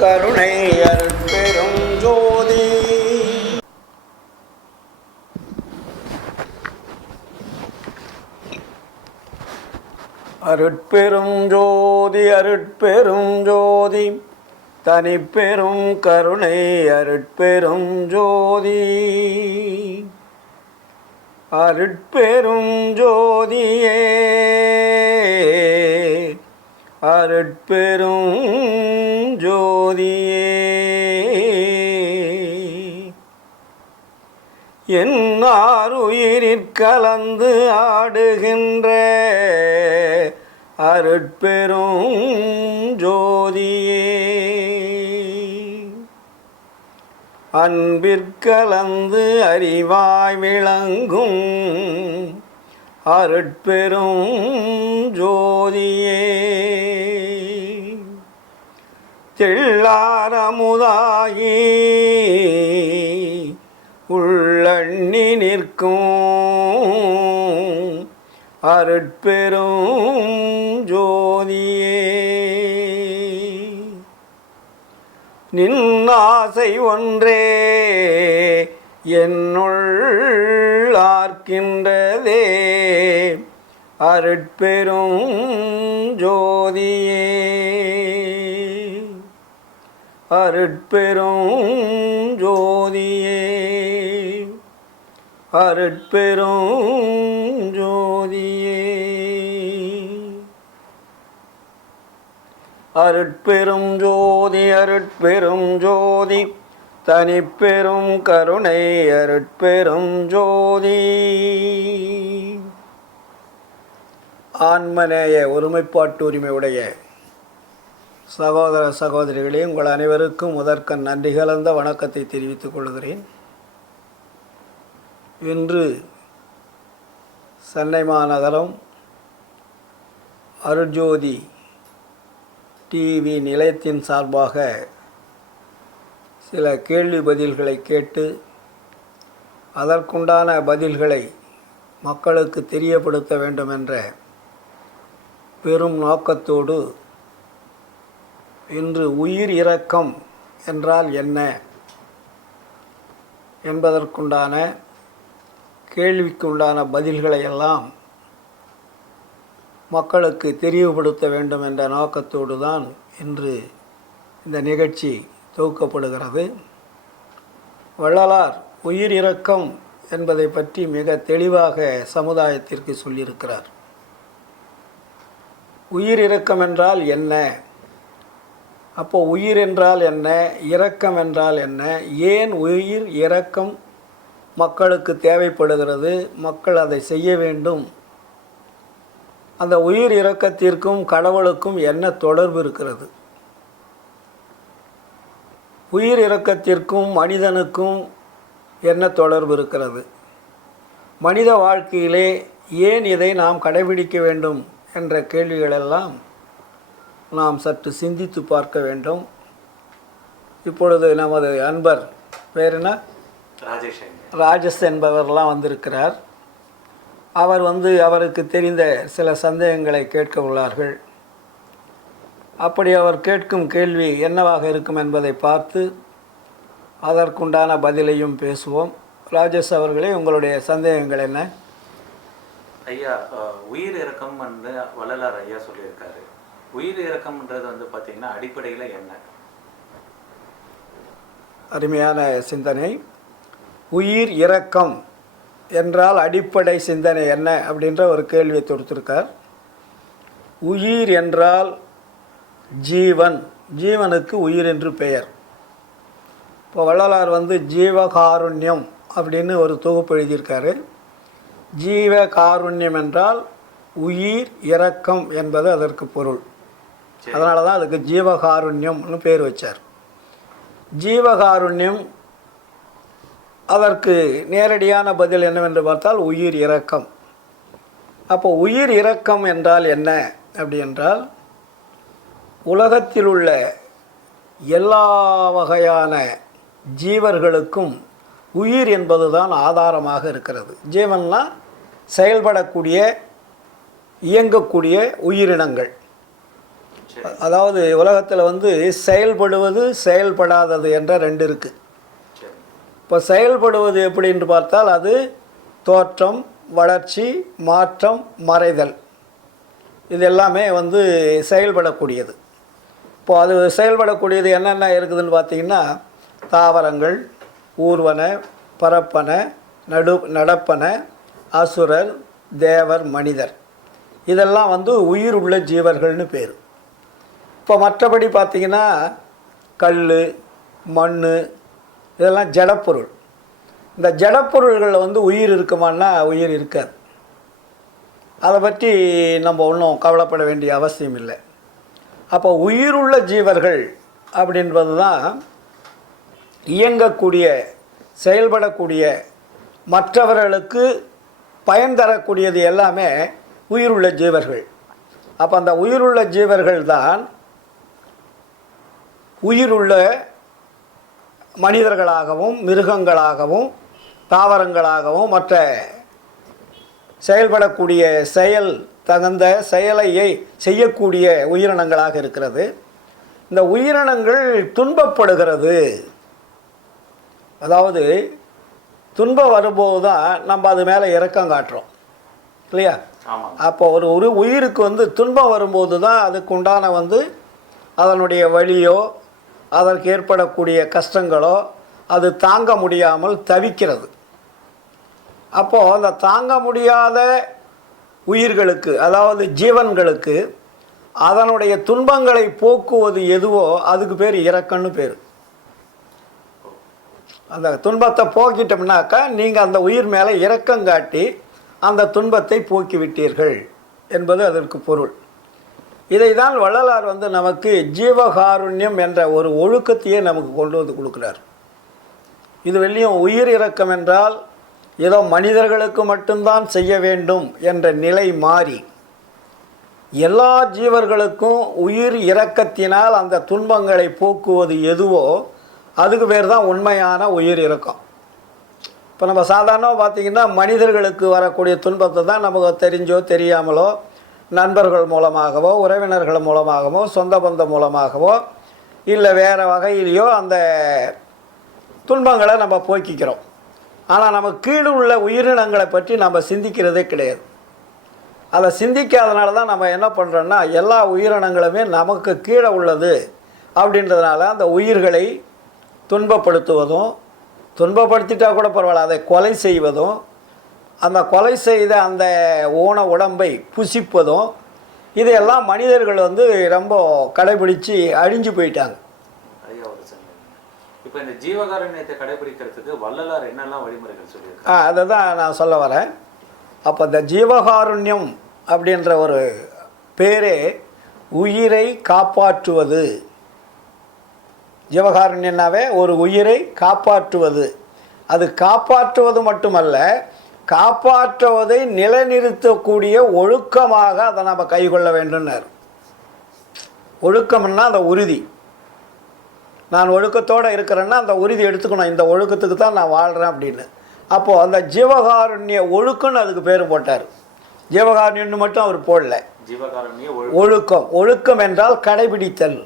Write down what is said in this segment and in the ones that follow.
கருணை அருட்பெரும் ஜோதி. அருட்பெரும் ஜோதி அருட்பெரும் ஜோதி தனிப்பெரும் கருணை அருட்பெரும் ஜோதி. அருட்பெரும் ஜோதியே அருட்பெரும் ஜோதியே என்னாருயிரிற் கலந்து ஆடுகின்ற அருட்பெரும் ஜோதியே அன்பிற்கலந்து அறிவாய் விளங்கும் அருட்பெரும் ஜோதியே தெள்ளாரமுதாகி உள்ளண்ணி நிற்கும் அருட்பெரும் ஜோதியே நின்னாசை ஒன்றே என்னுள் ஆர்க்கின்றதே அருட்பெரும் ஜோதியே அருட்பெரும் ஜோதியே அருட்பெரும் ஜோதியே அருட்பெரும் ஜோதி அருட்பெரும் ஜோதி தனிப்பெரும் கருணை அருட்பெரும் ஜோதி. ஆன்மநேய ஒருமைப்பாட்டு உரிமையுடைய சகோதர சகோதரிகளே, உங்கள் அனைவருக்கும் முதற்கண் நன்றி கலந்த வணக்கத்தை தெரிவித்துக் கொள்கிறேன். இன்று சென்னை மாநகரம் அருட்ஜோதி டிவி நிலையத்தின் சார்பாக சில கேள்வி பதில்களை கேட்டு அதற்குண்டான பதில்களை மக்களுக்கு தெரியப்படுத்த வேண்டும் என்ற பெரும் நோக்கத்தோடு இன்று உயிர் இரக்கம் என்றால் என்ன என்பதற்குண்டான கேள்விக்குண்டான பதில்களை எல்லாம் மக்களுக்கு தெரியப்படுத்த வேண்டும் என்ற நோக்கத்தோடு தான் இன்று இந்த நிகழ்ச்சி தொகுக்கப்படுகிறது. வள்ளலார் உயிர் இரக்கம் என்பதை பற்றி மிக தெளிவாக சமுதாயத்திற்கு சொல்லியிருக்கிறார். உயிர் இரக்கம் என்றால் என்ன, அப்போ உயிர் என்றால் என்ன, இரக்கம் என்றால் என்ன, ஏன் உயிர் இரக்கம் மக்களுக்கு தேவைப்படுகிறது, மக்கள் அதை செய்ய வேண்டும், அந்த உயிர் இரக்கத்திற்கும் கடவுளுக்கும் என்ன தொடர்பு இருக்கிறது, உயிர் இரக்கத்திற்கும் மனிதனுக்கும் என்ன தொடர்பு இருக்கிறது, மனித வாழ்க்கையிலே ஏன் இதை நாம் கடைபிடிக்க வேண்டும் என்ற கேள்விகளெல்லாம் நாம் சற்று சிந்தித்து பார்க்க வேண்டும். இப்பொழுது நமது அன்பர் பேர் என்ன, ராஜேஷ் என்பவரெல்லாம் வந்திருக்கிறார். அவர் அவருக்கு தெரிந்த சில சந்தேகங்களை கேட்க உள்ளார்கள். அப்படி அவர் கேட்கும் கேள்வி என்னவாக இருக்கும் என்பதை பார்த்து அதற்குண்டான பதிலையும் பேசுவோம். ராஜேஷ் அவர்களே, உங்களுடைய சந்தேகங்கள் என்ன? ஐயா, உயிர் இரக்கம் வள்ளலார் ஐயா சொல்லியிருக்காரு. உயிர் இரக்கம்ன்றது பார்த்தீங்கன்னா அடிப்படையில் என்ன? அருமையான சிந்தனை. உயிர் இரக்கம் என்றால் அடிப்படை சிந்தனை என்ன அப்படின்ற ஒரு கேள்வியை தொடுத்திருக்கார். உயிர் என்றால் ஜீவன், ஜீவனுக்கு உயிர் என்று பெயர். இப்போ வள்ளலார் ஜீவகாருண்யம் அப்படின்னு ஒரு தொகுப்பு எழுதியிருக்காரு. ஜீவகாருண்யம் என்றால் உயிர் இரக்கம் என்பது அதற்கு பொருள். அதனால தான் அதுக்கு ஜீவகாருண்யம்னு பேர் வச்சார். ஜீவகாருண்யம் அதற்கு நேரடியான பதில் என்னவென்று பார்த்தால் உயிர் இரக்கம். அப்போ உயிர் இரக்கம் என்றால் என்ன அப்படி என்றால், உலகத்தில் உள்ள எல்லா வகையான ஜீவர்களுக்கும் உயிர் என்பது தான் ஆதாரமாக இருக்கிறது. ஜீவன்லாம் செயல்படக்கூடிய இயங்கக்கூடிய உயிரினங்கள். சரி. அதாவது உலகத்தில் வந்து செயல்படுவது செயல்படாதது என்ற ரெண்டு இருக்குது. சரி. இப்போ செயல்படுவது எப்படின்னு பார்த்தால் அது தோற்றம், வளர்ச்சி, மாற்றம், மறைதல், இது எல்லாமே வந்து செயல்படக்கூடியது. இப்போது அது செயல்படக்கூடியது என்னென்ன இருக்குதுன்னு பார்த்தீங்கன்னா, தாவரங்கள், ஊர்வன, பரப்பன, நடப்பன, அசுரர், தேவர், மனிதர், இதெல்லாம் வந்து உயிர் உள்ள ஜீவர்கள்னு பேர். இப்போ மற்றபடி பார்த்திங்கன்னா கல், மண், இதெல்லாம் ஜடப்பொருள். இந்த ஜடப்பொருள்களில் வந்து உயிர் இருக்குமான்னா உயிர் இருக்காது. அதை பற்றி நம்ம ஒன்றும் கவலைப்பட வேண்டிய அவசியம் இல்லை. அப்போ உயிருள்ள ஜீவர்கள் அப்படின்றது தான் இயங்கக்கூடிய, செயல்படக்கூடிய, மற்றவர்களுக்கு பயன் தரக்கூடியது எல்லாமே உயிருள்ள ஜீவர்கள். அப்போ அந்த உயிருள்ள ஜீவர்கள் தான் உயிருள்ள மனிதர்களாகவும், மிருகங்களாகவும், தாவரங்களாகவும், மற்ற செயல்படக்கூடிய செயல் தகுந்த செயலை செய்யக்கூடிய உயிரினங்களாக இருக்கிறது. இந்த உயிரினங்கள் துன்பப்படுகிறது. அதாவது துன்பம் வரும்போது தான் நம்ம அது மேலே இரக்கம் காட்டுறோம் இல்லையா? அப்போ ஒரு உயிருக்கு வந்து துன்பம் வரும்போது தான் அதுக்கு உண்டான வந்து அதனுடைய வலியோ அதற்கு ஏற்படக்கூடிய கஷ்டங்களோ அது தாங்க முடியாமல் தவிக்கிறது. அப்போது அந்த தாங்க முடியாத உயிர்களுக்கு, அதாவது ஜீவன்களுக்கு, அதனுடைய துன்பங்களை போக்குவது எதுவோ அதுக்கு பேர் இரக்கம்னு பேர். அந்த துன்பத்தை போக்கிட்டோம்னாக்கா நீங்கள் அந்த உயிர் மேலே இரக்கம் காட்டி அந்த துன்பத்தை போக்கிவிட்டீர்கள் என்பது அதற்கு பொருள். இதை தான் வள்ளலார் வந்து நமக்கு ஜீவகாருண்யம் என்ற ஒரு ஒழுக்கத்தையே நமக்கு கொண்டு வந்து கொடுக்குறார். இது வெளியும் உயிர் இரக்கம் என்றால் ஏதோ மனிதர்களுக்கு மட்டும்தான் செய்ய வேண்டும் என்ற நிலை மாறி எல்லா ஜீவர்களுக்கும் உயிர் இரக்கத்தினால் அந்த துன்பங்களை போக்குவது எதுவோ அதுக்கு பேர் தான் உண்மையான உயிர் இரக்கம். இப்போ நம்ம சாதாரணமாக பார்த்திங்கன்னா மனிதர்களுக்கு வரக்கூடிய துன்பத்தை தான் நமக்கு தெரிஞ்சோ தெரியாமலோ, நண்பர்கள் மூலமாகவோ, உறவினர்கள் மூலமாகவோ, சொந்த பந்தம் மூலமாகவோ, இல்லை வேறு வகையிலையோ அந்த துன்பங்களை நம்ம போக்கிக்கிறோம். ஆனால் நம்ம கீழே உள்ள உயிரினங்களை பற்றி நம்ம சிந்திக்கிறதே கிடையாது. அதை சிந்திக்காதனால தான் நம்ம என்ன பண்ணுறோன்னா எல்லா உயிரினங்களுமே நமக்கு கீழே உள்ளது அப்படின்றதுனால அந்த உயிர்களை துன்பப்படுத்துவதும், துன்பப்படுத்திட்டா கூட பரவாயில்ல, அதை கொலை செய்வதும், அந்த கொலை செய்த அந்த உடம்பை புசிப்பதும், இதையெல்லாம் மனிதர்கள் வந்து ரொம்ப கடைபிடித்து அழிஞ்சு போயிட்டாங்க. இப்போ இந்த ஜீவகாருண்யத்தை கடைபிடிக்கிறதுக்கு வள்ளலார் என்னெல்லாம் வழிமுறைகள் சொல்லியிருக்காங்க? அதை தான் நான் சொல்ல வரேன். அப்போ இந்த ஜீவகாருண்யம் அப்படின்ற ஒரு பேரே உயிரை காப்பாற்றுவது. ஜீவகாருண்யனாவே ஒரு உயிரை காப்பாற்றுவது. அது காப்பாற்றுவது மட்டுமல்ல, காப்பாற்றுவதை நிலைநிறுத்தக்கூடிய ஒழுக்கமாக அதை நம்ம கைக்கொள்ள வேண்டும்னார். ஒழுக்கம்னா அந்த உறுதி. நான் ஒழுக்கத்தோடு இருக்கிறேன்னா அந்த உறுதி எடுத்துக்கணும், இந்த ஒழுக்கத்துக்கு தான் நான் வாழ்கிறேன் அப்படின்னு. அப்போது அந்த ஜீவகாருண்ய ஒழுக்கம்னு அதுக்கு பேர் போட்டார். ஜீவகாருண்யம்னு மட்டும் அவர் போடல, ஒழுக்கம். ஒழுக்கம் என்றால் கடைபிடித்தல்.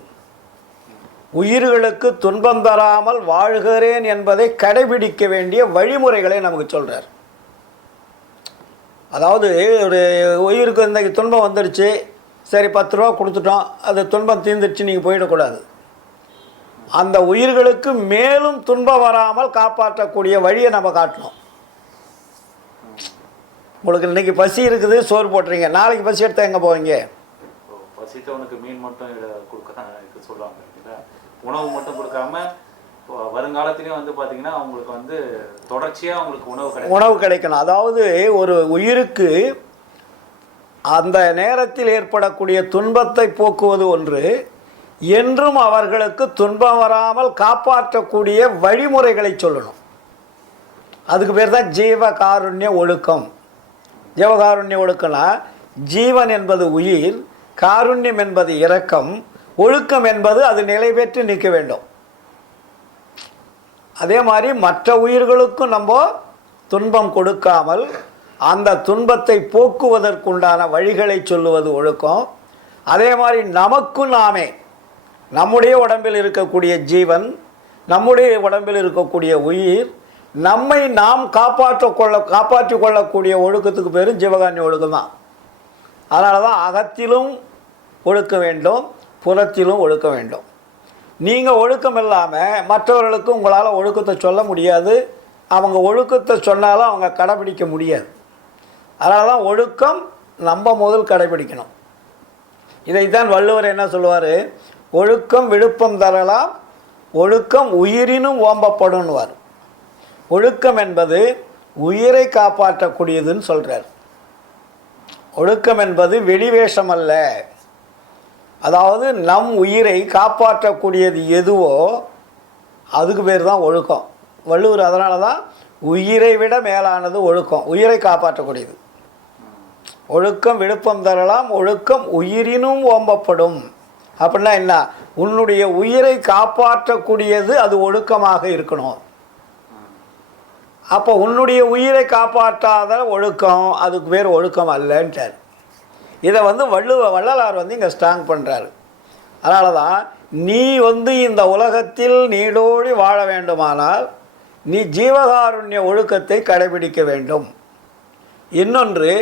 உயிர்களுக்கு துன்பம் தராமல் வாழ்கிறேன் என்பதை கடைபிடிக்க வேண்டிய வழிமுறைகளை நமக்கு சொல்கிறார். அதாவது ஒரு உயிருக்கு இந்த துன்பம் வந்துடுச்சு, சரி 10 ரூபா கொடுத்துட்டோம், அது துன்பம் தீர்ந்துடுச்சு, நீங்கள் போயிடக்கூடாது. அந்த உயிர்களுக்கு மேலும் துன்பம் வராமல் காப்பாற்றக்கூடிய வழியை நம்ம காட்டணும். உங்களுக்கு இன்றைக்கி பசி இருக்குது, சோறு போட்டுறீங்க, நாளைக்கு பசி எடுத்தால் எங்கே போவீங்க? பசித்தவனுக்கு மீன் மட்டும் கொடுக்க சொல்லுவாங்க, உணவு மட்டும் கொடுக்காம வருங்காலத்திலையும் வந்து பார்த்தீங்கன்னா அவங்களுக்கு வந்து தொடர்ச்சியாக அவங்களுக்கு உணவு கிடைக்கணும். அதாவது ஒரு உயிருக்கு அந்த நேரத்தில் ஏற்படக்கூடிய துன்பத்தை போக்குவது ஒன்று, என்றும் அவர்களுக்கு துன்பம் வராமல் காப்பாற்றக்கூடிய வழிமுறைகளை சொல்லணும். அதுக்கு பேர் தான் ஜீவகாருண்ய ஒழுக்கம். ஜீவகாருண்ய ஒழுக்கம்னா ஜீவன் என்பது உயிர், காருண்யம் என்பது இரக்கம், ஒழுக்கம் என்பது அது நிலை பெற்று நிற்க வேண்டும். அதே மாதிரி மற்ற உயிர்களுக்கும் நம்ம துன்பம் கொடுக்காமல் அந்த துன்பத்தை போக்குவதற்குண்டான வழிகளை சொல்லுவது ஒழுக்கம். அதே மாதிரி நமக்கும் நாமே, நம்முடைய உடம்பில் இருக்கக்கூடிய ஜீவன், நம்முடைய உடம்பில் இருக்கக்கூடிய உயிர், நம்மை நாம் காப்பாற்றி கொள்ளக்கூடிய ஒழுக்கத்துக்கு பேர் ஜீவகாருண்ய ஒழுக்கம் தான். அதனால தான் அகத்திலும் ஒழுக்க வேண்டும், புறத்திலும் ஒழுக்க வேண்டும். நீங்கள் ஒழுக்கம் இல்லாமல் மற்றவர்களுக்கு உங்களால் ஒழுக்கத்தை சொல்ல முடியாது. அவங்க ஒழுக்கத்தை சொன்னாலும் அவங்க கடைபிடிக்க முடியாது. அதனால தான் ஒழுக்கம் நம்ம முதல் கடைபிடிக்கணும். இதைத்தான் வள்ளுவர் என்ன சொல்லுவார், ஒழுக்கம் விழுப்பம் தரலாம், ஒழுக்கம் உயிரினும் ஓம்பப்படும்னுவார். ஒழுக்கம் என்பது உயிரை காப்பாற்றக்கூடியதுன்னு சொல்கிறார். ஒழுக்கம் என்பது வெளிவேஷம் அல்ல. அதாவது நம் உயிரை காப்பாற்றக்கூடியது எதுவோ அதுக்கு பேர் தான் ஒழுக்கம். வள்ளுவர் அதனால தான் உயிரை விட மேலானது ஒழுக்கம், உயிரை காப்பாற்றக்கூடியது. ஒழுக்கம் விழுப்பம் தரலாம், ஒழுக்கம் உயிரினும் ஓம்பப்படும். அப்படின்னா என்ன, உன்னுடைய உயிரை காப்பாற்றக்கூடியது அது ஒழுக்கமாக இருக்கணும். அப்போ உன்னுடைய உயிரை காப்பாற்றாத ஒழுக்கம் அதுக்கு பேர் ஒழுக்கம் அல்லன்ட்டார். இதை வள்ளலார் இங்கே ஸ்ட்ராங் பண்ணுறாரு. அதனால தான் நீ இந்த உலகத்தில் நீடோடி வாழ வேண்டுமானால் நீ ஜீவகாருண்ய ஒழுக்கத்தை கடைபிடிக்க வேண்டும். இன்னொன்று,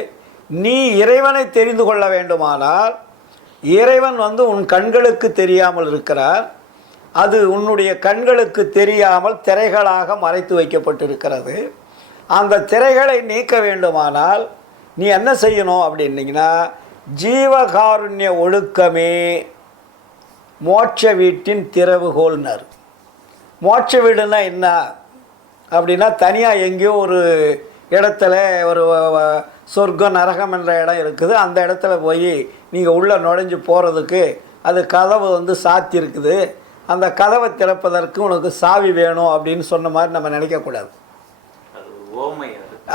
நீ இறைவனை தெரிந்து கொள்ள வேண்டுமானால் இறைவன் உன் கண்களுக்கு தெரியாமல் இருக்கிறார். அது உன்னுடைய கண்களுக்கு தெரியாமல் திரைகளாக மறைத்து வைக்கப்பட்டிருக்கிறது. அந்த திரைகளை நீக்க வேண்டுமானால் நீ என்ன செய்யணும் அப்படின்னீங்கன்னா, ஜீவகாருண்ய ஒழுக்கமே மோட்ச வீட்டின் திறவுகோல்னர். மோட்ச வீடுன்னா என்ன அப்படின்னா, தனியாக எங்கேயோ ஒரு இடத்துல ஒரு சொர்க்கம் நரகம் என்ற இடம் இருக்குது. அந்த இடத்துல போய் நீங்கள் உள்ளே நுழைஞ்சு போகிறதுக்கு அது கதவு சாத்தி இருக்குது, அந்த கதவை திறப்பதற்கு உனக்கு சாவி வேணும் அப்படின்னு சொன்ன மாதிரி நம்ம நினைக்கக்கூடாது.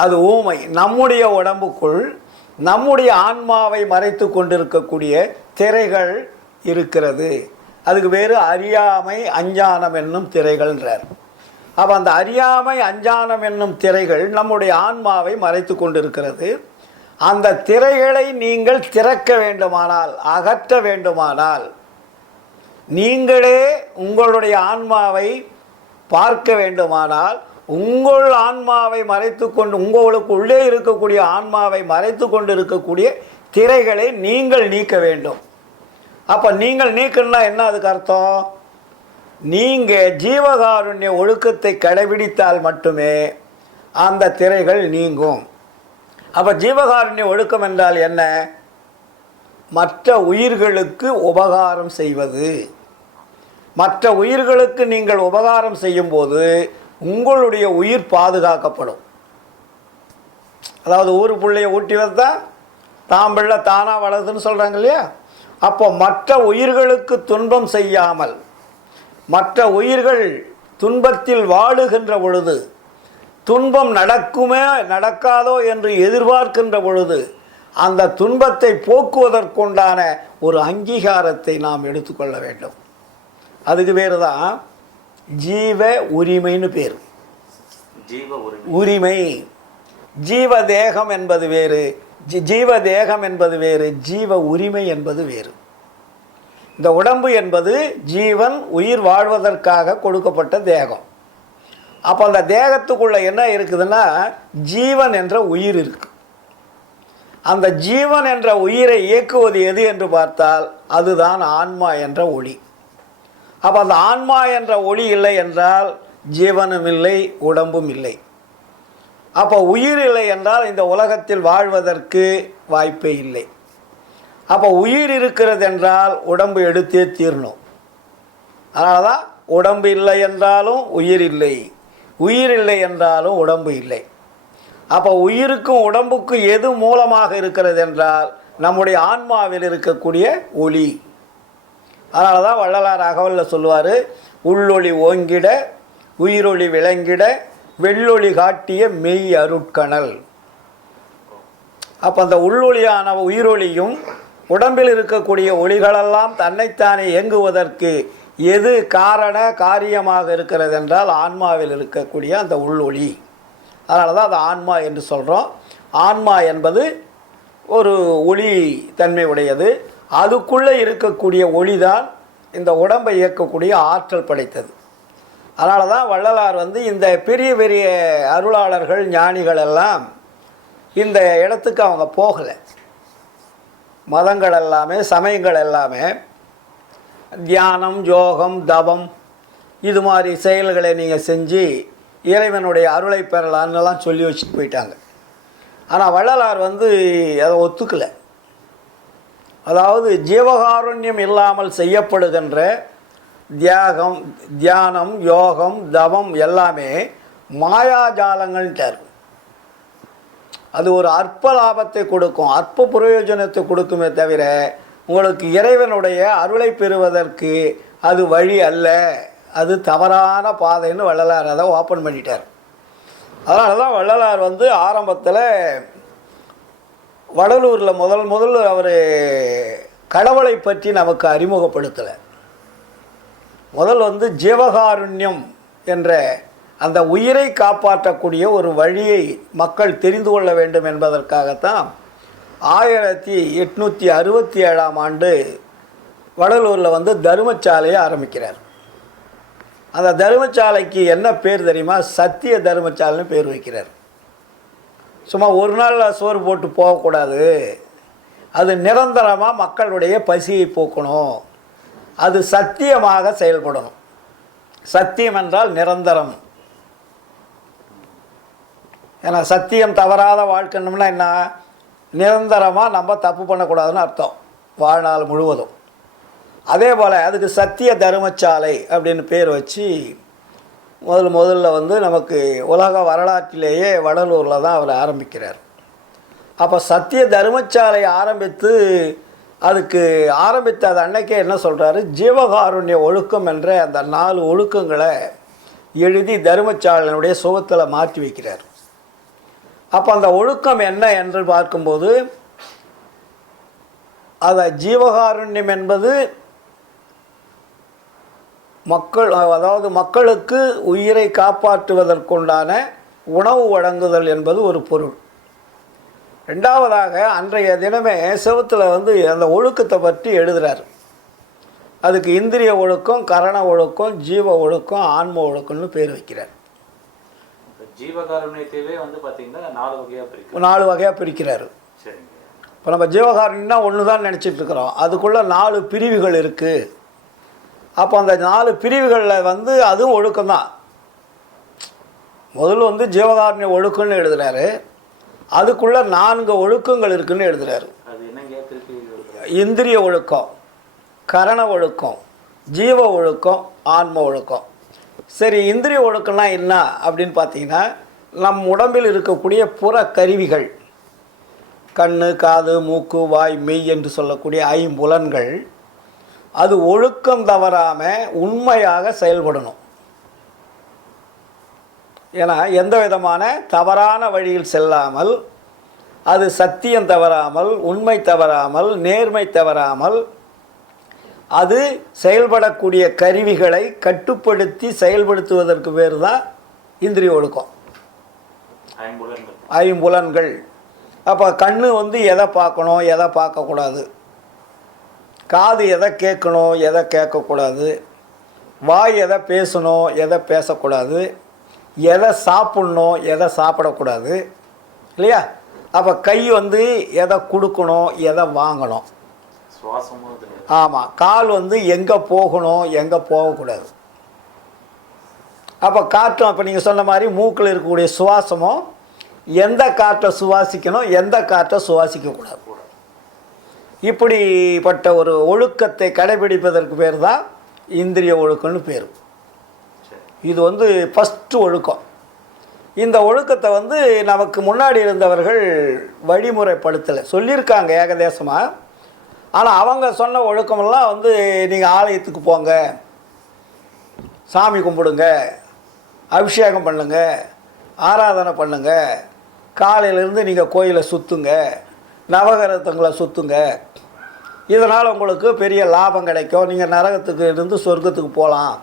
அது ஊமை. நம்முடைய உடம்புக்குள் நம்முடைய ஆன்மாவை மறைத்து கொண்டிருக்கக்கூடிய திரைகள் இருக்கிறது. அதுக்கு வேறு அறியாமை அஞ்ஞானம் என்னும் திரைகள்ன்றார். அப்போ அந்த அறியாமை அஞ்ஞானம் என்னும் திரைகள் நம்முடைய ஆன்மாவை மறைத்து கொண்டிருக்கிறது. அந்த திரைகளை நீங்கள் திறக்க வேண்டுமானால், அகற்ற வேண்டுமானால், நீங்களே உங்களுடைய ஆன்மாவை பார்க்க வேண்டுமானால், உங்கள் ஆன்மாவை மறைத்து கொண்டு, உங்களுக்கு உள்ளே இருக்கக்கூடிய ஆன்மாவை மறைத்து கொண்டு இருக்கக்கூடிய திரைகளை நீங்கள் நீக்க வேண்டும். அப்போ நீங்கள் நீக்கணும்னா என்ன அதுக்கு அர்த்தம்? நீங்கள் ஜீவகாருண்ய ஒழுக்கத்தை கடைபிடித்தால் மட்டுமே அந்த திரைகள் நீங்கும். அப்போ ஜீவகாருண்ய ஒழுக்கம் என்றால் என்ன? மற்ற உயிர்களுக்கு உபகாரம் செய்வது. மற்ற உயிர்களுக்கு நீங்கள் உபகாரம் செய்யும்போது உங்களுடைய உயிர் பாதுகாக்கப்படும். அதாவது ஊரு பிள்ளைய ஊட்டி வந்தா தான் பிள்ளை தானாக வளருதுன்னு சொல்கிறாங்க இல்லையா? அப்போ மற்ற உயிர்களுக்கு துன்பம் செய்யாமல், மற்ற உயிர்கள் துன்பத்தில் வாழுகின்ற பொழுது, துன்பம் நடக்குமே நடக்காதோ என்று எதிர்பார்க்கின்ற பொழுது அந்த துன்பத்தை போக்குவதற்குண்டான ஒரு அங்கீகாரத்தை நாம் எடுத்துக்கொள்ள வேண்டும். அதுக்கு பேர் தான் ஜீவ உரிமைன்னு பேர். உரிமை. ஜீவ தேகம் என்பது வேறு, ஜீவ தேகம் என்பது வேறு, ஜீவ உரிமை என்பது வேறு. இந்த உடம்பு என்பது ஜீவன் உயிர் வாழ்வதற்காக கொடுக்கப்பட்ட தேகம். அப்போ அந்த தேகத்துக்குள்ளே என்ன இருக்குதுன்னா ஜீவன் என்ற உயிர் இருக்கு. அந்த ஜீவன் என்ற உயிரை இயக்குவது எது என்று பார்த்தால் அதுதான் ஆன்மா என்ற ஒளி. அப்போ அந்த ஆன்மா என்ற ஒளி இல்லை என்றால் ஜீவனும் இல்லை, உடம்பும் இல்லை. அப்போ உயிர் இல்லை என்றால் இந்த உலகத்தில் வாழ்வதற்கு வாய்ப்பே இல்லை. அப்போ உயிர் இருக்கிறது என்றால் உடம்பு எடுத்தே தீரணும். அதனால தான் உடம்பு இல்லை என்றாலும் உயிர் இல்லை, உயிர் இல்லை என்றாலும் உடம்பு இல்லை. அப்போ உயிருக்கும் உடம்புக்கும் எது மூலமாக இருக்கிறது என்றால் நம்முடைய ஆன்மாவில் இருக்கக்கூடிய ஒளி. அதனால தான் வள்ளலார் அகவலில் சொல்லுவார், உள்ளொளி ஓங்கிட உயிரொளி விளங்கிட வெள்ளொளி காட்டிய மெய் அருட்கணல். அப்போ அந்த உள்ளொளியான உயிரொளியும் உடம்பில் இருக்கக்கூடிய ஒளிகளெல்லாம் தன்னைத்தானே இயங்குவதற்கு எது காரியமாக இருக்கிறது என்றால் ஆன்மாவில் இருக்கக்கூடிய அந்த உள்ளொளி. அதனால தான் அது ஆன்மா என்று சொல்கிறோம். ஆன்மா என்பது ஒரு ஒளி தன்மை உடையது. அதுக்குள்ளே இருக்கக்கூடிய ஒளி தான் இந்த உடம்பை இயக்கக்கூடிய ஆற்றல் படைத்தது. அதனால தான் வள்ளலார் வந்து இந்த பெரிய பெரிய அருளாளர்கள் ஞானிகள் எல்லாம் இந்த இடத்துக்கு அவங்க போகலை. மதங்கள் எல்லாமே சமயங்கள் எல்லாமே தியானம் யோகம் தவம் இது மாதிரி செயல்களை நீங்கள் செஞ்சு இறைவனுடைய அருளை பெறலான்னுலாம் சொல்லி வச்சுட்டு போயிட்டாங்க. ஆனால் வள்ளலார் வந்து அதை ஒத்துக்கலை. அதாவது ஜீவகாருண்யம் இல்லாமல் செய்யப்படுகின்ற தியானம் யோகம் தவம் எல்லாமே மாயாஜாலங்கள்ட்டார். அது ஒரு அற்ப லாபத்தை கொடுக்கும், அற்ப பிரயோஜனத்தை கொடுக்குமே தவிர உங்களுக்கு இறைவனுடைய அருளை பெறுவதற்கு அது வழி அல்ல, அது தவறான பாதைன்னு வள்ளலார் அதை ஓப்பன் பண்ணிட்டார். அதனால தான் வள்ளலார் வந்து ஆரம்பத்தில் வடலூரில் முதல் அவர் கடவுளை பற்றி நமக்கு அறிமுகப்படுத்தலை. வந்து ஜீவகாருண்யம் என்ற அந்த உயிரை காப்பாற்றக்கூடிய ஒரு வழியை மக்கள் தெரிந்து கொள்ள வேண்டும் என்பதற்காகத்தான் 1867ஆம் ஆண்டு வடலூரில் வந்து தர்மசாலையை ஆரம்பிக்கிறார். அந்த தர்மசாலைக்கு என்ன பேர் தெரியுமா? சத்திய தர்மசாலைன்னு பேர் வைக்கிறார். சும்மா ஒரு நாள் சோறு போட்டு போகக்கூடாது, அது நிரந்தரமாக மக்களுடைய பசியை போக்கணும், அது சத்தியமாக செயல்படணும். சத்தியம் என்றால் நிரந்தரம். ஏன்னா சத்தியம் தவறாத வாழ்க்கணும்னா என்ன? நிரந்தரமாக நம்ம தப்பு பண்ணக்கூடாதுன்னு அர்த்தம், வாழ்நாள் முழுவதும். அதே போல் அதுக்கு சத்திய தர்மசாலை அப்படின்னு பேர் வச்சு முதல்ல வந்து நமக்கு உலக வரலாற்றிலேயே வடலூரில் தான் அவர் ஆரம்பிக்கிறார். அப்போ சத்திய தர்மசாலை ஆரம்பித்து ஆரம்பித்த அது அன்னைக்கே என்ன சொல்கிறாரு? ஜீவகாருண்ய ஒழுக்கம் என்ற அந்த 4 ஒழுக்கங்களை எழுதி தர்மசாலையினுடைய சுகத்தில் மாற்றி வைக்கிறார். அப்போ அந்த ஒழுக்கம் என்ன என்று பார்க்கும்போது அதை ஜீவகாருண்யம் என்பது அதாவது மக்களுக்கு உயிரை காப்பாற்றுவதற்குண்டான உணவு வழங்குதல் என்பது ஒரு பொருள். ரெண்டாவதாக அன்றைய தினமே செவத்தில் வந்து அந்த ஒழுக்கத்தை பற்றி எழுதுகிறார். அதுக்கு இந்திரிய ஒழுக்கம், கரண ஒழுக்கம், ஜீவ ஒழுக்கம், ஆன்ம ஒழுக்கம்னு பேர் வைக்கிறார். ஜீவகாருண்யத்திலே வந்து பார்த்தீங்கன்னா 4 வகையாக பிரிக்கிறார். இப்போ நம்ம ஜீவகாருண்யம்னா ஒன்று தான் நினச்சிட்டு இருக்கிறோம், அதுக்குள்ளே 4 பிரிவுகள் இருக்குது. அப்போ அந்த 4 பிரிவுகளில் வந்து அதுவும் ஒழுக்கம்தான். வந்து ஜீவகாருண்ய ஒழுக்கம்னு எழுதுகிறாரு, அதுக்குள்ளே 4 ஒழுக்கங்கள் இருக்குன்னு எழுதுகிறாரு. இந்திரிய ஒழுக்கம், கரண ஒழுக்கம், ஜீவ ஒழுக்கம், ஆன்ம ஒழுக்கம். சரி, இந்திரிய ஒழுக்கம்னா என்ன அப்படின்னு பார்த்தீங்கன்னா, நம் உடம்பில் இருக்கக்கூடிய புற கருவிகள், கண், காது, மூக்கு, வாய், மெய் என்று சொல்லக்கூடிய 5 புலன்கள், அது ஒழுக்கம் தவறாமல் உண்மையாக செயல்படணும். ஏன்னா எந்த விதமான தவறான வழியில் செல்லாமல், அது சத்தியம் தவறாமல், உண்மை தவறாமல், நேர்மை தவறாமல், அது செயல்படக்கூடிய கருவிகளை கட்டுப்படுத்தி செயல்படுத்துவதற்கு பேர் தான் இந்திரிய ஒழுக்கம், 5 புலன்கள். அப்போ கண்ணு வந்து எதை பார்க்கணும், எதை பார்க்கக்கூடாது, காது எதை கேட்கணும், எதை கேட்கக்கூடாது, வாய் எதை பேசணும், எதை பேசக்கூடாது, எதை சாப்பிட்ணும், எதை சாப்பிடக்கூடாது, இல்லையா? அப்போ கை வந்து எதை கொடுக்கணும், எதை வாங்கணும். ஆமாம், கால் வந்து எங்கே போகணும், எங்கே போகக்கூடாது. அப்போ காற்றும், அப்போ நீங்கள் சொன்ன மாதிரி மூக்கில் இருக்கக்கூடிய சுவாசமும் எந்த காற்றை சுவாசிக்கணும், எந்த காற்றை சுவாசிக்கக்கூடாது. இப்படிப்பட்ட ஒரு ஒழுக்கத்தை கடைபிடிப்பதற்கு பேர் தான் இந்திரிய ஒழுக்கம்னு பேர். இது வந்து ஃபஸ்ட்டு ஒழுக்கம். இந்த ஒழுக்கத்தை வந்து நமக்கு முன்னாடி இருந்தவர்கள் வழிமுறைப்படுத்தலை, சொல்லியிருக்காங்க ஏகதேசமாக. ஆனால் அவங்க சொன்ன ஒழுக்கமெல்லாம் வந்து நீங்கள் ஆலயத்துக்கு போங்க, சாமி கும்பிடுங்க, அபிஷேகம் பண்ணுங்க, ஆராதனை பண்ணுங்க, காலையிலேருந்து நீங்கள் கோயிலை சுற்றுங்க, நவகிரகங்களை சுற்றுங்க, இதனால் உங்களுக்கு பெரிய லாபம் கிடைக்கும், நீங்கள் நரகத்துக்கு இருந்து சொர்க்கத்துக்கு போகலாம்.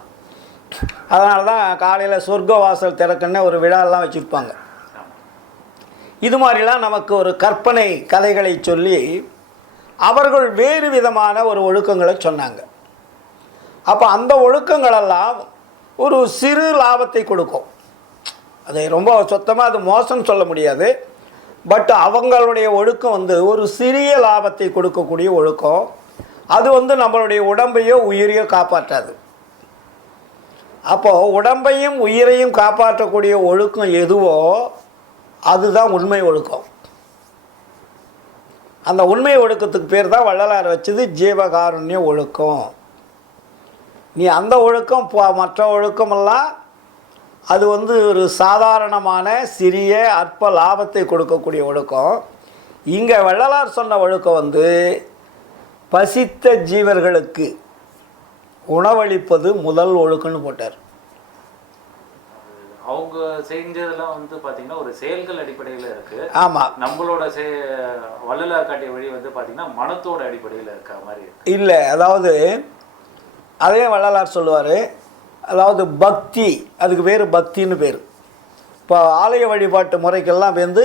அதனால தான் காலையில் சொர்க்க வாசல் திறக்குன்னு ஒரு விழாலாம் வச்சுருப்பாங்க. இது மாதிரிலாம் நமக்கு ஒரு கற்பனை கதைகளை சொல்லி அவர்கள் வேறு விதமான ஒரு ஒழுக்கங்களை சொன்னாங்க. அப்போ அந்த ஒழுக்கங்களெல்லாம் ஒரு சிறு லாபத்தை கொடுக்கும். அதை ரொம்ப சொத்தமாக அது மோசம் சொல்ல முடியாது. பட் அவங்களுடைய ஒழுக்கம் வந்து ஒரு சிறிய லாபத்தை கொடுக்கக்கூடிய ஒழுக்கம். அது வந்து நம்மளுடைய உடம்பையோ உயிரையோ காப்பாற்றாது. அப்போது உடம்பையும் உயிரையும் காப்பாற்றக்கூடிய ஒழுக்கம் எதுவோ அதுதான் உண்மை ஒழுக்கம். அந்த உண்மை ஒழுக்கத்துக்கு பேர் தான் வள்ளலார் வச்சது ஜீவகாருண்ய ஒழுக்கம். நீ அந்த ஒழுக்கம் மற்ற ஒழுக்கமெல்லாம் அது வந்து ஒரு சாதாரணமான சிறிய அற்ப லாபத்தை கொடுக்கக்கூடிய ஒழுக்கம். இங்கே வள்ளலார் சொன்ன ஒழுக்கம் வந்து பசித்த ஜீவர்களுக்கு உணவளிப்பது முதல் ஒழுக்கம்னு போட்டார். அவங்க செஞ்சதெல்லாம் வந்து பார்த்தீங்கன்னா ஒரு செயல்கள் அடிப்படையில் இருக்கு. ஆமாம், நம்மளோட வள்ளலார் காட்டிய வழி வந்து பார்த்தீங்கன்னா மனத்தோட அடிப்படையில் இருக்கிற மாதிரி இல்லை. அதாவது அதே வள்ளலார் சொல்லுவார், அதாவது பக்தி, அதுக்கு பேர் பக்தின்னு பேர். இப்போ ஆலய வழிபாட்டு முறைக்கெல்லாம் வந்து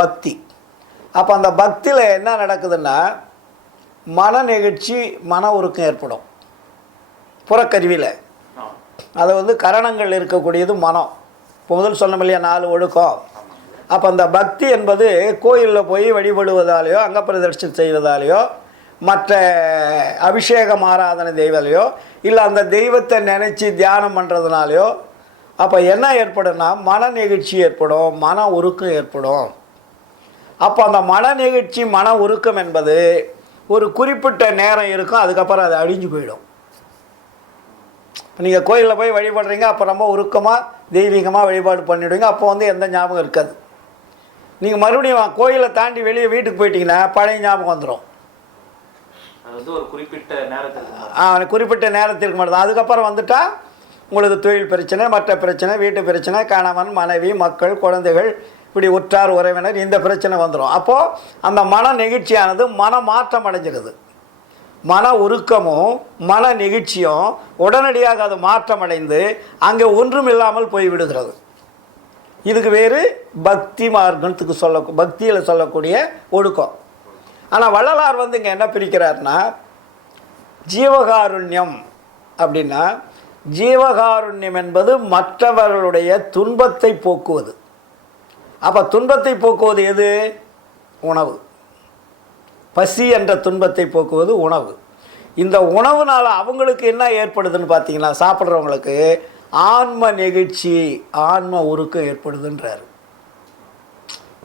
பக்தி. அப்போ அந்த பக்தியில் என்ன நடக்குதுன்னா மன நெகிழ்ச்சி, மன உருக்கம் ஏற்படும் புறக்கருவியில். அதை வந்து கரணங்கள் இருக்கக்கூடியது மனம். இப்போ முதல் சொன்னோம் இல்லையா 4 ஒழுக்கம். அப்போ அந்த பக்தி என்பது கோயிலில் போய் வழிபடுவதாலேயோ அங்க பிரதர்ஷனம் செய்வதாலேயோ மற்ற அபிஷேகம் ஆராதனை தெய்வலையோ இல்லை அந்த தெய்வத்தை நினச்சி தியானம் பண்ணுறதுனாலையோ அப்போ என்ன ஏற்படும்னா மன நெகிழ்ச்சி ஏற்படும், மன உருக்கம் ஏற்படும். அப்போ அந்த மன நெகிழ்ச்சி, மன உருக்கம் என்பது ஒரு குறிப்பிட்ட நேரம் இருக்கும், அதுக்கப்புறம் அது அழிஞ்சு போயிடும். நீங்கள் கோயிலில் போய் வழிபடுறீங்க, அப்போ ரொம்ப உருக்கமாக தெய்வீகமாக வழிபாடு பண்ணிவிடுவீங்க, அப்போ வந்து எந்த ஞாபகம் இருக்காது. நீங்கள் மறுபடியும் கோயிலை தாண்டி வெளியே வீட்டுக்கு போயிட்டீங்கன்னா பழைய ஞாபகம் வந்துடும். ஒரு குறிப்பிட்ட நேரத்திற்கு மட்டும். அதுக்கப்புறம் வந்துட்டால் உங்களுக்கு தொழில் பிரச்சனை, மற்ற பிரச்சனை, வீட்டு பிரச்சனை, கணவன் மனைவி மக்கள் குழந்தைகள் இப்படி உற்றார் உறவினர் இந்த பிரச்சனை வந்துடும். அப்போது அந்த மன நெகிழ்ச்சியானது மன மாற்றம் அடைஞ்சிருது. மன உருக்கமும் மன நெகிழ்ச்சியும் உடனடியாக அது மாற்றம் அடைந்து அங்கே ஒன்றும் இல்லாமல் போய்விடுகிறது. இதுக்கு வேறு பக்தி மார்க்கத்துக்கு பக்தியில் சொல்லக்கூடிய ஒழுக்கம். ஆனால் வள்ளலார் வந்து இங்கே என்ன பிரிக்கிறார்னா ஜீவகாருண்யம் அப்படின்னா ஜீவகாருண்யம் என்பது மற்றவர்களுடைய துன்பத்தை போக்குவது. அப்போ துன்பத்தை போக்குவது எது? உணவு. பசி என்ற துன்பத்தை போக்குவது உணவு. இந்த உணவுனால் அவங்களுக்கு என்ன ஏற்படுதுன்னு பார்த்தீங்கன்னா சாப்பிட்றவங்களுக்கு ஆன்ம நெகிழ்ச்சி, ஆன்ம உருக்கம் ஏற்படுதுன்றார்.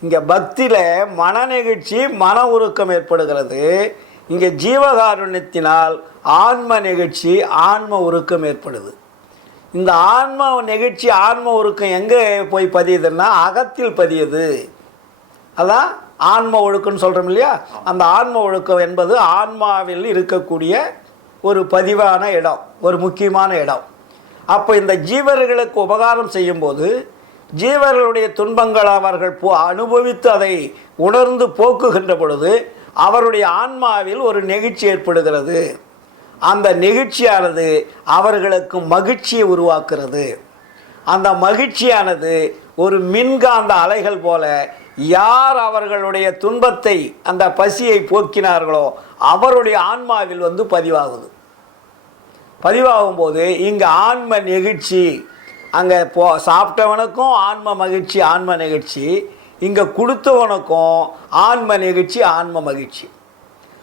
இங்கே பக்தியில் மன நெகிழ்ச்சி, மன உருக்கம் ஏற்படுகிறது. இங்கே ஜீவகாருண்யத்தினால் ஆன்ம நெகிழ்ச்சி, ஆன்ம உருக்கம் ஏற்படுது. இந்த ஆன்ம நெகிழ்ச்சி, ஆன்ம உருக்கம் எங்கே போய் பதியுதுன்னா அகத்தில் பதியுது. அதான் ஆன்ம ஒழுக்கம்னு சொல்கிறோம் இல்லையா? அந்த ஆன்ம ஒழுக்கம் என்பது ஆன்மாவில் இருக்கக்கூடிய ஒரு பதிவான இடம், ஒரு முக்கியமான இடம். அப்போ இந்த ஜீவர்களுக்கு உபகாரம் செய்யும்போது ஜீவர்களுடைய துன்பங்கள் அவர்கள் அனுபவித்து அதை உணர்ந்து போக்குகின்ற பொழுது அவருடைய ஆன்மாவில் ஒரு நெகிழ்ச்சி ஏற்படுகிறது. அந்த நெகிழ்ச்சியானது அவர்களுக்கு மகிழ்ச்சியை உருவாக்குறது. அந்த மகிழ்ச்சியானது ஒரு மின்காந்த அலைகள் போல யார் அவர்களுடைய துன்பத்தை அந்த பசியை போக்கினார்களோ அவருடைய ஆன்மாவில் வந்து பதிவாகுது. பதிவாகும்போது இங்கே ஆன்ம நெகிழ்ச்சி, அங்கே சாப்பிட்டவனுக்கும் ஆன்ம மகிழ்ச்சி, ஆன்ம நெகிழ்ச்சி, இங்கே கொடுத்தவனுக்கும் ஆன்ம நெகிழ்ச்சி, ஆன்ம மகிழ்ச்சி.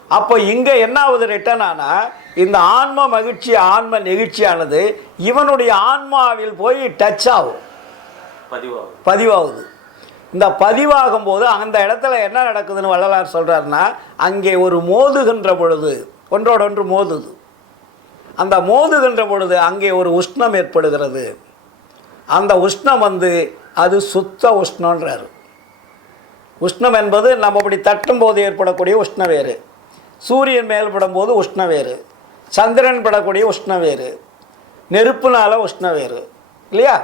அப்போ இங்கே என்ன ஆகுது ரிட்டர்ன் ஆனால் இந்த ஆன்ம மகிழ்ச்சி, ஆன்ம நெகிழ்ச்சியானது இவனுடைய ஆன்மாவில் போய் டச் ஆகும், பதிவாகுது. இந்த பதிவாகும் போது அந்த இடத்துல என்ன நடக்குதுன்னு வள்ளலார் சொல்கிறாருன்னா அங்கே ஒரு மோதுகின்ற பொழுது ஒன்றோடொன்று மோதுது. அந்த மோதுகின்ற பொழுது அங்கே ஒரு உஷ்ணம் ஏற்படுகிறது. அந்த உஷ்ணம் வந்து அது சுத்த உஷ்ணன்றார். உஷ்ணம் என்பது நம்ம அப்படி தட்டும் போது ஏற்படக்கூடிய உஷ்ணம் வேறு, சூரியன் மேல் படும்போது உஷ்ணம் வேறு, சந்திரன் படக்கூடிய உஷ்ணம் வேறு, நெருப்புனால உஷ்ணம் வேறு இல்லையா?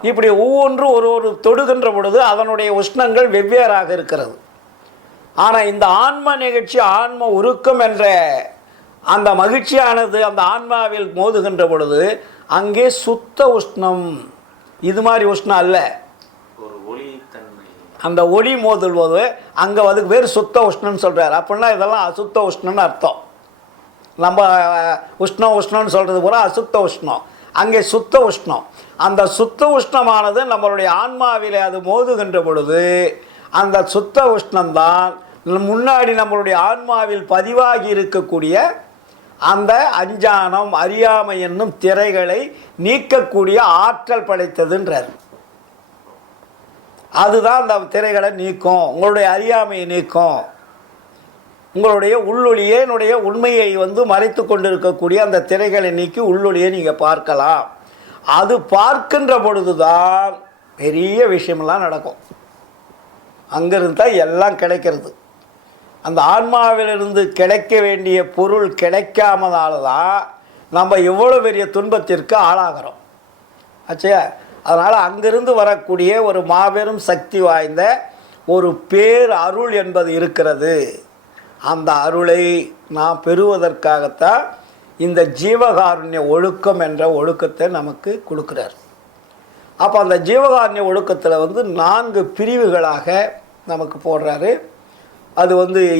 இப்படி ஒவ்வொன்றும் ஒரு தொடுகின்ற பொழுது அதனுடைய உஷ்ணங்கள் வெவ்வேறாக இருக்கிறது. ஆனால் இந்த ஆன்ம நிகழ்ச்சி, ஆன்ம உருக்கம் என்ற அந்த மகிழ்ச்சியானது அந்த ஆன்மாவில் மோதுகின்ற பொழுது அங்கே சுத்த உஷ்ணம். இது மாதிரி உஷ்ணம் அல்ல. அந்த ஒளி மோதும் போது அங்கே அதுக்கு பேர் சுத்த உஷ்ணம்னு சொல்கிறார். அப்படின்னா இதெல்லாம் அசுத்த உஷ்ணம்னு அர்த்தம். நம்ம உஷ்ணம்னு சொல்கிறது பூரா அசுத்த உஷ்ணம், அங்கே சுத்த உஷ்ணம். அந்த சுத்த உஷ்ணமானது நம்மளுடைய ஆன்மாவிலே அது மோதுகின்ற பொழுது அந்த சுத்த உஷ்ணம்தான் முன்னாடி நம்மளுடைய ஆன்மாவில் பதிவாகி இருக்கக்கூடிய அந்த அஞ்ஞானம் அறியாமை என்னும் திரைகளை நீக்கக்கூடிய ஆற்றல் படைத்ததுன்றார். அதுதான் அந்த திரைகளை நீக்கும், உங்களுடைய அறியாமையை நீக்கும், உங்களுடைய உள்ளொளியே உண்மையை மறைத்து கொண்டிருக்கக்கூடிய அந்த திரைகளை நீக்கி உள்ளொளியை நீங்கள் பார்க்கலாம். அது பார்க்கின்ற பொழுதுதான் பெரிய விஷயமெல்லாம் நடக்கும். அங்கிருந்து தான் எல்லாம் கிடைக்கிறது. அந்த ஆன்மாவிலிருந்து கிடைக்க வேண்டிய பொருள் கிடைக்காமதால தான் நம்ம எவ்வளோ பெரிய துன்பத்திற்கு ஆளாகிறோம் ஆச்சா. அதனால் அங்கிருந்து வரக்கூடிய ஒரு மாபெரும் சக்தி வாய்ந்த ஒரு பேர் அருள் என்பது இருக்கிறது. அந்த அருளை நாம் பெறுவதற்காகத்தான் இந்த ஜீவகாருண்ய ஒழுக்கம் என்ற ஒழுக்கத்தை நமக்கு கொடுக்குறார். அப்போ அந்த ஜீவகாருண்ய ஒழுக்கத்தில் 4 பிரிவுகளாக நமக்கு போடுறாரு. அது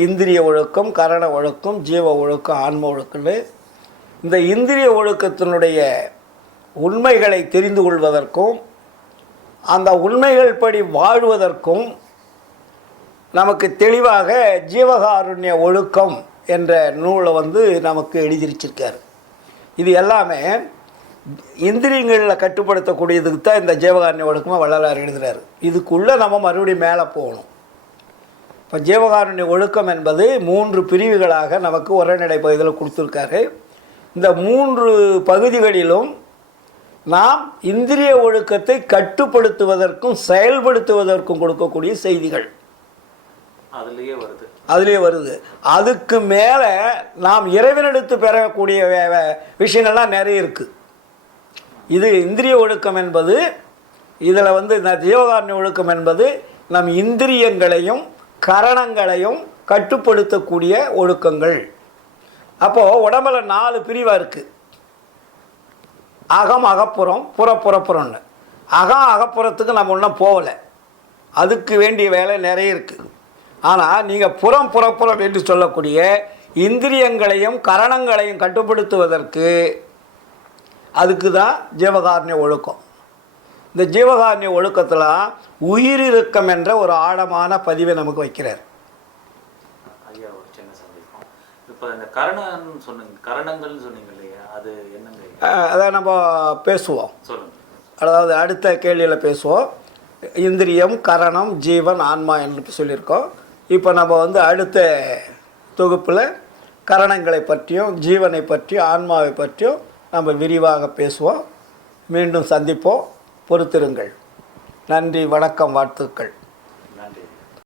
இந்திரிய ஒழுக்கம், கரண ஒழுக்கம், ஜீவ ஒழுக்கம், ஆன்ம ஒழுக்கம்னு. இந்த இந்திரிய ஒழுக்கத்தினுடைய உண்மைகளை தெரிந்து கொள்வதற்கும் அந்த உண்மைகள் படி வாழ்வதற்கும் நமக்கு தெளிவாக ஜீவகாருண்ய ஒழுக்கம் என்ற நூலை நமக்கு எழுதியிருச்சிருக்கார். இது எல்லாமே இந்திரியங்களில் கட்டுப்படுத்தக்கூடியதுக்கு தான் இந்த ஜீவகாருண்ய ஒழுக்கமாக வள்ளலார் எழுதுகிறார். இதுக்குள்ளே நம்ம மறுபடியும் மேலே போகணும். இப்போ ஜீவகாருண்ய ஒழுக்கம் என்பது 3 பிரிவுகளாக நமக்கு உரைநடை பகுதியில் கொடுத்துருக்காரு. இந்த 3 பகுதிகளிலும் நாம் இந்திரிய ஒழுக்கத்தை கட்டுப்படுத்துவதற்கும் செயல்படுத்துவதற்கும் கொடுக்கக்கூடிய செய்திகள் அதுலேயே வருது. அதுக்கு மேலே நாம் இறைவனெடுத்து பெறக்கூடிய விஷயங்கள்லாம் நிறைய இருக்குது. இது இந்திரிய ஒழுக்கம் என்பது, இதில் இந்த ஜீவகாருண்ய ஒழுக்கம் என்பது நம் இந்திரியங்களையும் கரணங்களையும் கட்டுப்படுத்தக்கூடிய ஒழுக்கங்கள். அப்போது உடம்புல 4 பிரிவாக இருக்குது. அகம், அகப்புறம், புறப்புறம்னு. அகப்புறத்துக்கு நம்ம ஒன்றும் போகலை, அதுக்கு வேண்டிய வேலை நிறைய இருக்குது. ஆனால் நீங்கள் புறப்புறம் என்று சொல்லக்கூடிய இந்திரியங்களையும் கரணங்களையும் கட்டுப்படுத்துவதற்கு அதுக்கு தான் ஜீவகாருண்ய ஒழுக்கம். இந்த ஜீவகாருண்ய ஒழுக்கத்தில் உயிரிரக்கம் என்ற ஒரு ஆழமான பதிவை நமக்கு வைக்கிறார். ஐயா ஒரு சின்ன சந்தேகம். இப்போ இந்த கரணங்கள்னு சொன்னீங்க இல்லையா, அது என்னங்க? அதை நம்ம பேசுவோம், அதாவது அடுத்த கேள்வியில் பேசுவோம். இந்திரியம், கரணம், ஜீவன், ஆன்மா என்று சொல்லியிருக்கோம். இப்போ நம்ம அடுத்த தொகுப்பில் கரணங்களை பற்றியும் ஜீவனை பற்றியும் ஆன்மாவை பற்றியும் நம்ம விரிவாக பேசுவோம். மீண்டும் சந்திப்போம். பொறுத்திருங்கள். நன்றி, வணக்கம், வாழ்த்துக்கள்.